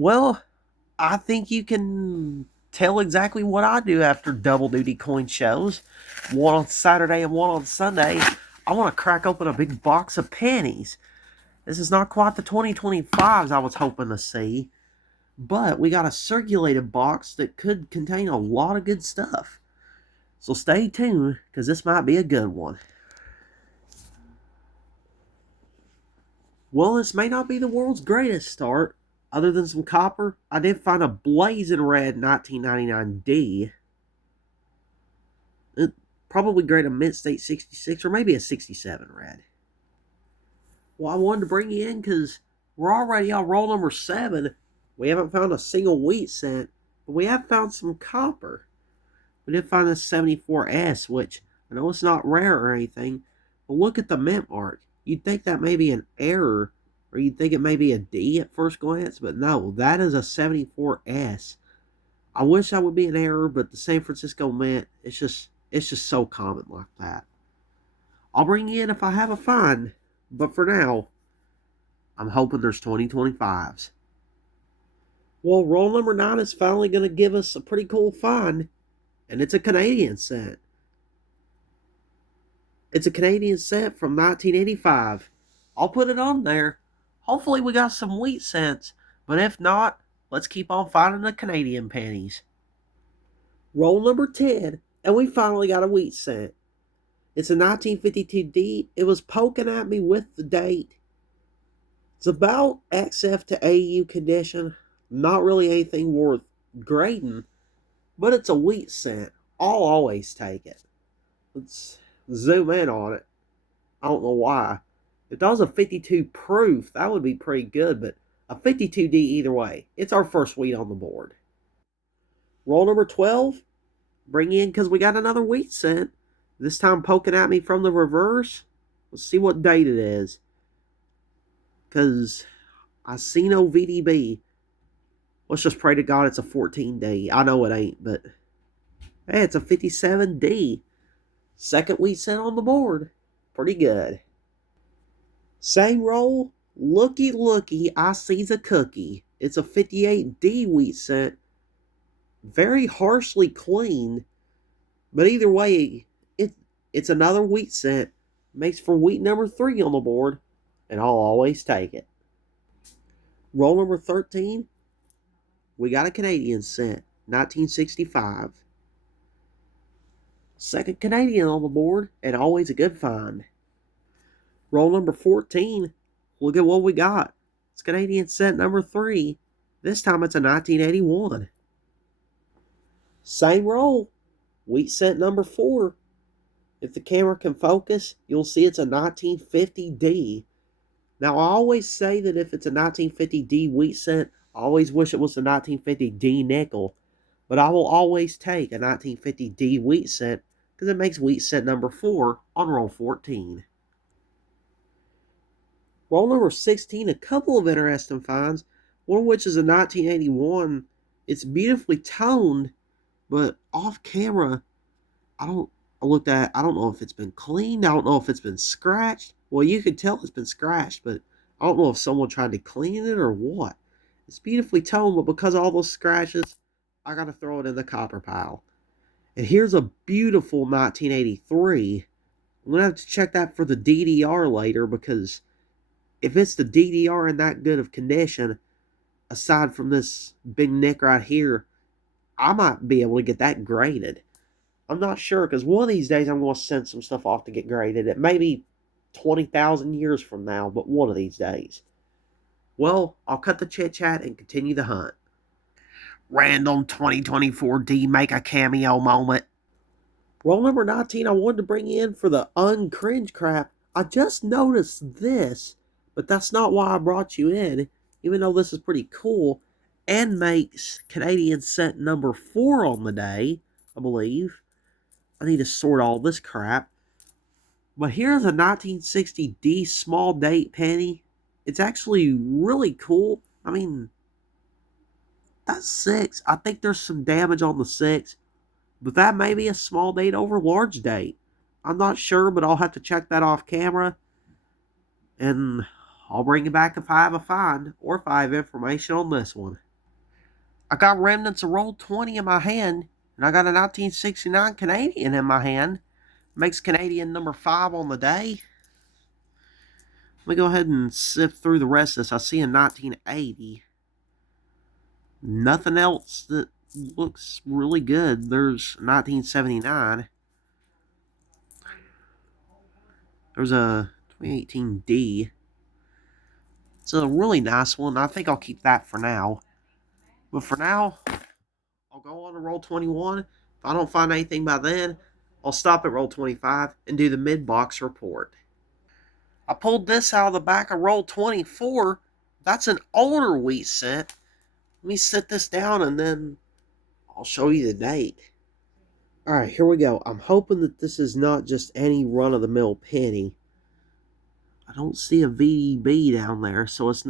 Well, I think you can tell exactly what I do after double duty coin shows. One on Saturday and one on Sunday. I want to crack open a big box of pennies. This is not quite the 2025s I was hoping to see, but we got a circulated box that could contain a lot of good stuff. So stay tuned, because this might be a good one. Well, this may not be the world's greatest start. Other than some copper, I did find a blazing red 1999D. It probably grade a mint state 66 or maybe a 67 red. Well, I wanted to bring you in because we're already on roll number 7. We haven't found a single wheat cent, but we have found some copper. We did find this 74S, which I know it's not rare or anything, but look at the mint mark. You'd think that may be an error, or you'd think it may be a D at first glance, but no, that is a 74S. I wish that would be an error, but the San Francisco Mint, it's just so common like that. I'll bring you in if I have a find, but for now, I'm hoping there's 2025s. Well, roll number 9 is finally going to give us a pretty cool find, and it's a Canadian cent. It's a Canadian cent from 1985. I'll put it on there. Hopefully we got some wheat cents, but if not, let's keep on finding the Canadian pennies. Roll number 10, and we finally got a wheat cent. It's a 1952D. It was poking at me with the date. It's about XF to AU condition. Not really anything worth grading, but it's a wheat cent. I'll always take it. Let's zoom in on it. I don't know why. If that was a 52 proof, that would be pretty good, but a 52D either way. It's our first wheat on the board. Roll number 12. Bring in, because we got another wheat cent. This time poking at me from the reverse. Let's see what date it is. Because I see no VDB. Let's just pray to God it's a 14D. I know it ain't, but hey, it's a 57D. Second wheat cent on the board. Pretty good. Same roll. Looky, looky, I see the cookie. It's a 58D wheat cent. Very harshly cleaned. But either way, it's another wheat cent. Makes for wheat number 3 on the board. And I'll always take it. Roll number 13. We got a Canadian cent. 1965. Second Canadian on the board. And always a good find. Roll number 14. Look at what we got. It's Canadian cent number 3. This time it's a 1981. Same roll. Wheat cent number 4. If the camera can focus, you'll see it's a 1950D. Now, I always say that if it's a 1950D wheat cent, I always wish it was a 1950D nickel. But I will always take a 1950D wheat cent because it makes wheat cent number 4 on roll 14. Roll number 16, a couple of interesting finds, one of which is a 1981. It's beautifully toned, but off camera, I don't know if it's been cleaned. I don't know if it's been scratched. Well, you can tell it's been scratched, but I don't know if someone tried to clean it or what. It's beautifully toned, but because of all those scratches, I gotta throw it in the copper pile. And here's a beautiful 1983. I'm gonna have to check that for the DDR later, because if it's the DDR in that good of condition, aside from this big nick right here, I might be able to get that graded. I'm not sure, because one of these days I'm going to send some stuff off to get graded. It may be 20,000 years from now, but one of these days. Well, I'll cut the chit-chat and continue the hunt. Random 2024D make a cameo moment. Roll number 19, I wanted to bring in for the uncringe crap. I just noticed this, but that's not why I brought you in, even though this is pretty cool, and makes Canadian cent number 4 on the day, I believe. I need to sort all this crap. But here's a 1960D small date penny. It's actually really cool. I mean, that's 6. I think there's some damage on the 6. But that may be a small date over large date. I'm not sure, but I'll have to check that off camera. And I'll bring it back if I have a find, or if I have information on this one. I got remnants of roll 20 in my hand, and I got a 1969 Canadian in my hand. Makes Canadian number 5 on the day. Let me go ahead and sift through the rest of this. I see a 1980. Nothing else that looks really good. There's 1979. There's a 2018D. It's a really nice one. I think I'll keep that for now. But for now, I'll go on to roll 21. If I don't find anything by then, I'll stop at roll 25 and do the mid-box report. I pulled this out of the back of roll 24. That's an older wheat cent. Let me set this down and then I'll show you the date. Alright, here we go. I'm hoping that this is not just any run-of-the-mill penny. I don't see a VDB down there, so it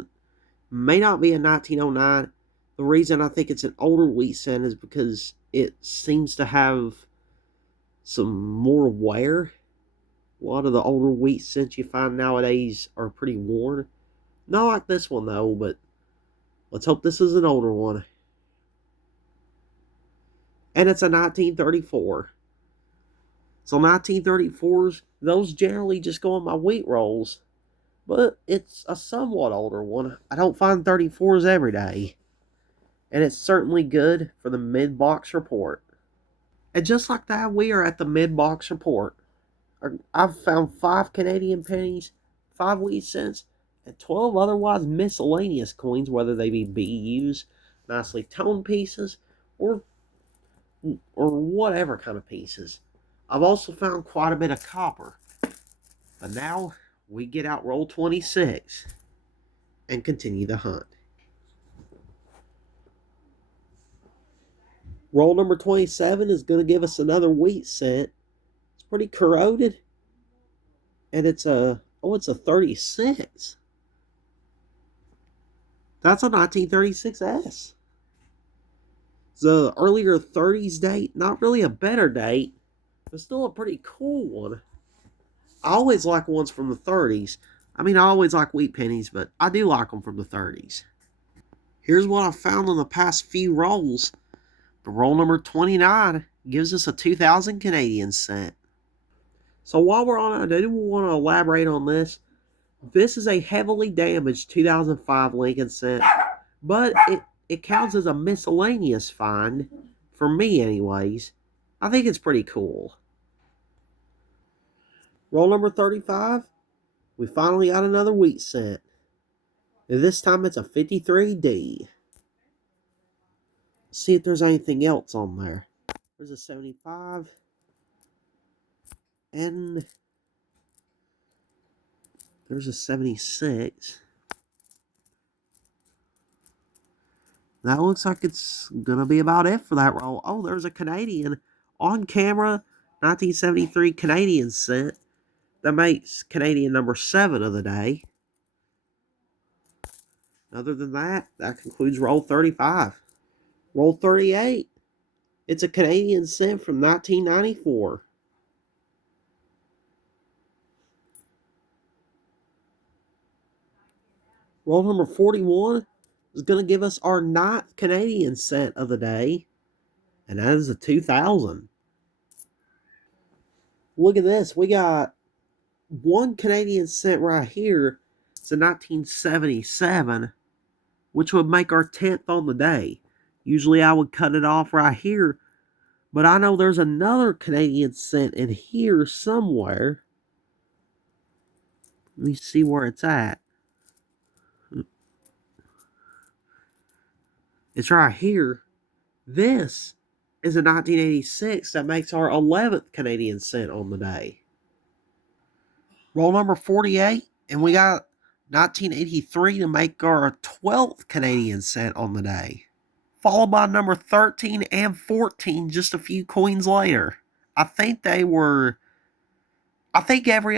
may not be a 1909. The reason I think it's an older wheat cent is because it seems to have some more wear. A lot of the older wheat cents you find nowadays are pretty worn. Not like this one though, but let's hope this is an older one. And it's a 1934. So 1934s, those generally just go on my wheat rolls. But it's a somewhat older one. I don't find 34s every day. And it's certainly good for the mid-box report. And just like that, we are at the mid-box report. I've found 5 Canadian pennies, 5 wheat cents, and 12 otherwise miscellaneous coins, whether they be BUs, nicely toned pieces, or whatever kind of pieces. I've also found quite a bit of copper. But now we get out roll 26 and continue the hunt. Roll number 27 is going to give us another wheat cent. It's pretty corroded. And it's a 36. That's a 1936S. The earlier 30s date, not really a better date, but still a pretty cool one. I always like ones from the 30s. I mean, I always like wheat pennies, but I do like them from the 30s. Here's what I found in the past few rolls. The roll number 29 gives us a 2000 Canadian cent. So while we're on it, I do want to elaborate on this. This is a heavily damaged 2005 Lincoln cent, but it counts as a miscellaneous find, for me anyways. I think it's pretty cool. Roll number 35, we finally got another wheat cent. And this time it's a 53D. Let's see if there's anything else on there. There's a 75. And there's a 76. That looks like it's going to be about it for that roll. Oh, there's a Canadian on camera 1973 Canadian cent. That makes Canadian number 7 of the day. Other than that, that concludes roll 35. Roll 38. It's a Canadian cent from 1994. Roll number 41 is going to give us our 9th Canadian cent of the day, and that is a 2000. Look at this. We got 1 Canadian cent right here. It's a 1977, which would make our 10th on the day. Usually I would cut it off right here, but I know there's another Canadian cent in here somewhere. Let me see where it's at. It's right here. This is a 1986 that makes our 11th Canadian cent on the day. Roll number 48, and we got 1983 to make our 12th Canadian cent on the day. Followed by number 13 and 14 just a few coins later. I think every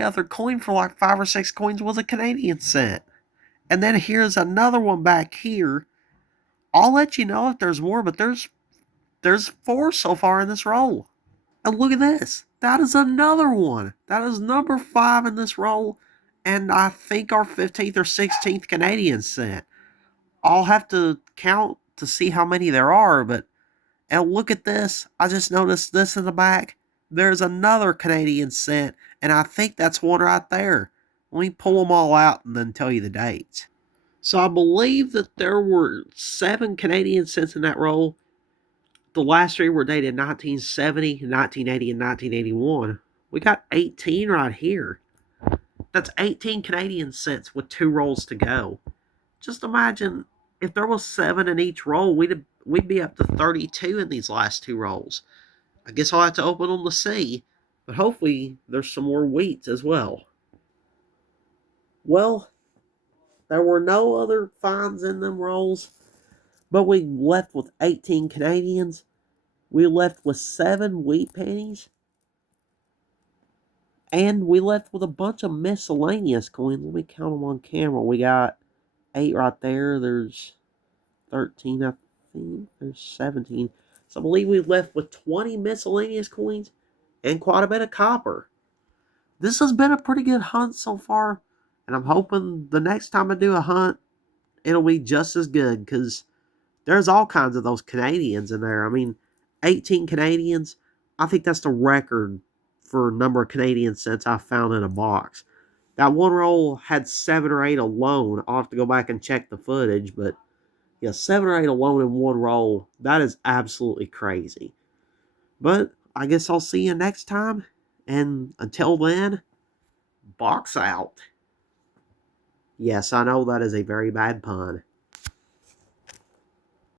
other coin for like 5 or 6 coins was a Canadian cent. And then here's another one back here. I'll let you know if there's more, but there's 4 so far in this roll. And look at this. That is another one. That is number 5 in this roll. And I think our 15th or 16th Canadian cent. I'll have to count to see how many there are, but and look at this. I just noticed this in the back. There's another Canadian cent, and I think that's one right there. Let me pull them all out and then tell you the dates. So I believe that there were 7 Canadian cents in that roll. The last 3 were dated 1970, 1980, and 1981. We got 18 right here. That's 18 Canadian cents with 2 rolls to go. Just imagine if there was 7 in each roll, we'd be up to 32 in these last 2 rolls. I guess I'll have to open them to see, but hopefully there's some more wheat as well. Well, there were no other finds in them rolls, but we left with 18 Canadians. We left with 7 wheat pennies, and we left with a bunch of miscellaneous coins. Let me count them on camera. We got 8 right there. There's 13, I think. There's 17. So I believe we left with 20 miscellaneous coins and quite a bit of copper. This has been a pretty good hunt so far, and I'm hoping the next time I do a hunt, it'll be just as good, because there's all kinds of those Canadians in there. I mean, 18 Canadians, I think that's the record for number of Canadian cents I've found in a box. That one roll had 7 or 8 alone. I'll have to go back and check the footage, but yeah, 7 or 8 alone in one roll, that is absolutely crazy. But I guess I'll see you next time, and until then, box out. Yes, I know that is a very bad pun.